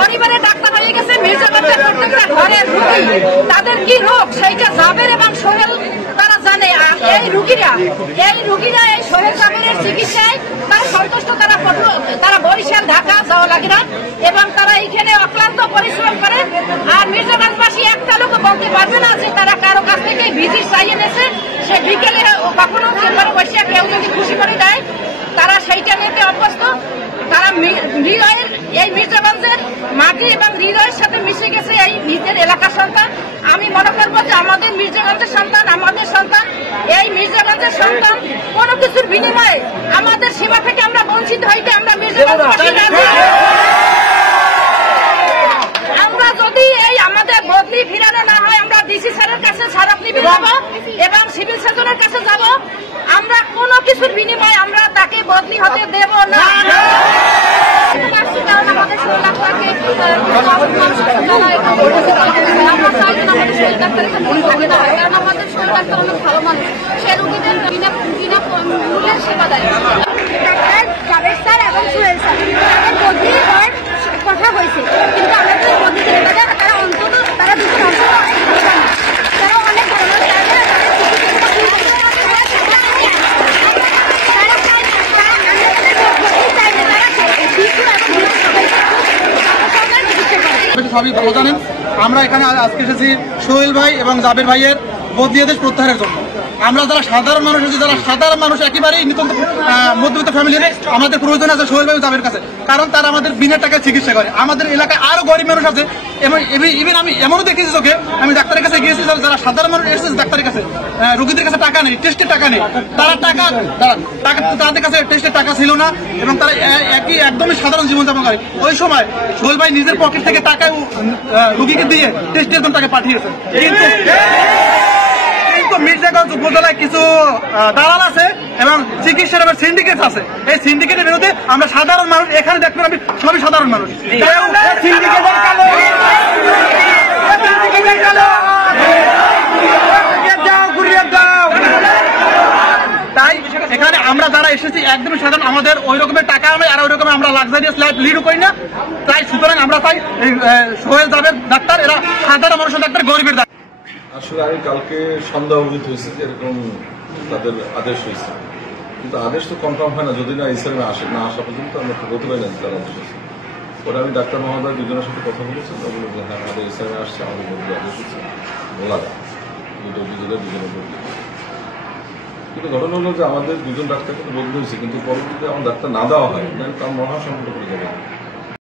পরিবারের ডাক্তার হয়ে গেছে, মির্জাগঞ্জের প্রত্যেকটা ঘরের রোগী, তাদের কি রোগ সেইটা জাবের এবং সোহেল তারা জানে। আর এই রোগীরা এই সোহেল জাবেরের চিকিৎসায় তারা সন্তুষ্ট, তারা বরিশাল ঢাকা যাওয়া লাগে না এবং তারা এইখানে অক্লান্ত পরিশ্রম করে। আর মির্জাগঞ্জবাসী একটা লোক বলতে পারবে না যে তারা কারো কাছ থেকে ভিজিট চাইয়ে নিয়েছে। সে বিকেলে কখনো চেম্বারে বসে কেউ যদি খুশি করে দেয় তারা সেইটা নিতে অভ্যস্ত। তারা হৃদয়ের এই মির্জাগঞ্জের মাটি এবং হৃদয়ের সাথে মিশে গেছে এই নিজের এলাকার সন্তান। আমি মনে করবো যে আমাদের মির্জাগঞ্জের সন্তান, আমাদের সন্তান, এই মির্জাগঞ্জের সন্তান কোনো কিছুর বিনিময়ে আমাদের সীমা থেকে আমরা বঞ্চিত হইতে আমরা মির্জাগঞ্জবাসী রাজি। আমরা যদি এই আমাদের বদলি ফিরানো না হয় আমরা ডিসি স্যারের কাছে স্মারকলিপি যাব এবং সিভিল সার্জনের কাছে যাব। আমরা কোনো কিছুর বিনিময়ে আমরা তাকে বদলি হতে দেব না। আমাদের শরীর ডাক্তারকে কারণ আমাদের শরীর ডাক্তার অনেক ভালো মানুষ, সে রোগীদের বিনা মূল্যে সেবা দেয়। জাবের স্যার এবং সোহেল স্যার তাদের বদলি হওয়ার কথা হয়েছে, কিন্তু আমরা তো বদলি দিতে পারি না। তারা অন্তত তারা দুজন অন্তত তারা অনেক ভালো সবই ভালো জানেন। আমরা এখানে আজকে এসেছি সোহেল ভাই এবং জাবের ভাইয়ের বদলি আদেশ প্রত্যাহারের জন্য। আমরা যারা সাধারণ মানুষ আছি, যারা সাধারণ মানুষ একেবারেই নিতান্ত মধ্যবিত্ত ফ্যামিলির, আমাদের প্রয়োজন আছে সোহেল ভাই জাবের কাছে, কারণ তারা আমাদের বিনা টাকায় চিকিৎসা করে। আমাদের এলাকায় আরো গরিব মানুষ আছে এবং ইভেন আমি এমনও দেখেছি চোখে, আমি ডাক্তারের কাছে গিয়েছি যারা সাধারণ মানুষ এসেছে ডাক্তারের কাছে, রোগীদের কাছে টাকা নেই, টেস্টের টাকা নেই, তাদের কাছে টেস্টের টাকা ছিল না এবং তারা একদমই সাধারণ জীবনযাপন করে। ওই সময় সোহেল ভাই নিজের পকেট থেকে টাকা রোগীকে দিয়ে টেস্টের জন্য তাকে পাঠিয়েছে। কিন্তু মির্জাগঞ্জ উপজেলায় কিছু দালাল আছে এবং চিকিৎসার সিন্ডিকেট আছে। এই সিন্ডিকেটের বিরুদ্ধে আমরা সাধারণ মানুষ এখানে দেখবেন, আমি সবই সাধারণ মানুষ। তাই এখানে আমরা যারা এসেছি একদমই সাধারণ, আমাদের ওই রকমের টাকা নেই আর ওই রকমের আমরা লাক্সারিয়াস লাইফ লিডও করি না। তাই সুতরাং আমরা চাই সোহেল জাবের ডাক্তার এরা সাধারণ মানুষের ডাক্তার, গরিবের ডাক্তার। আসলে আমি কালকে সন্ধ্যা অবহিত হয়েছে যে এরকম তাদের আদেশ হয়েছে, কিন্তু আদেশ তো কনফার্ম হয় না যদি না ইসলামে না আসা পর্যন্ত আমরা তো বলতে পারি না তার আদেশ হয়েছে। পরে আমি ডাক্তার মহোদয় দুজনের সাথে কথা বলেছি, বললো যে হ্যাঁ আমাদের ইসলামে আসছে, আমাদের বদলি আদেশ হচ্ছে বলা যায় দুজনের বদলি। কিন্তু ঘটনা হলো যে আমাদের দুজন ডাক্তারকে তো বদলি হয়েছে, কিন্তু পরবর্তীতে আমার ডাক্তার না দেওয়া হয় তার মহাসংকট করে যাবে।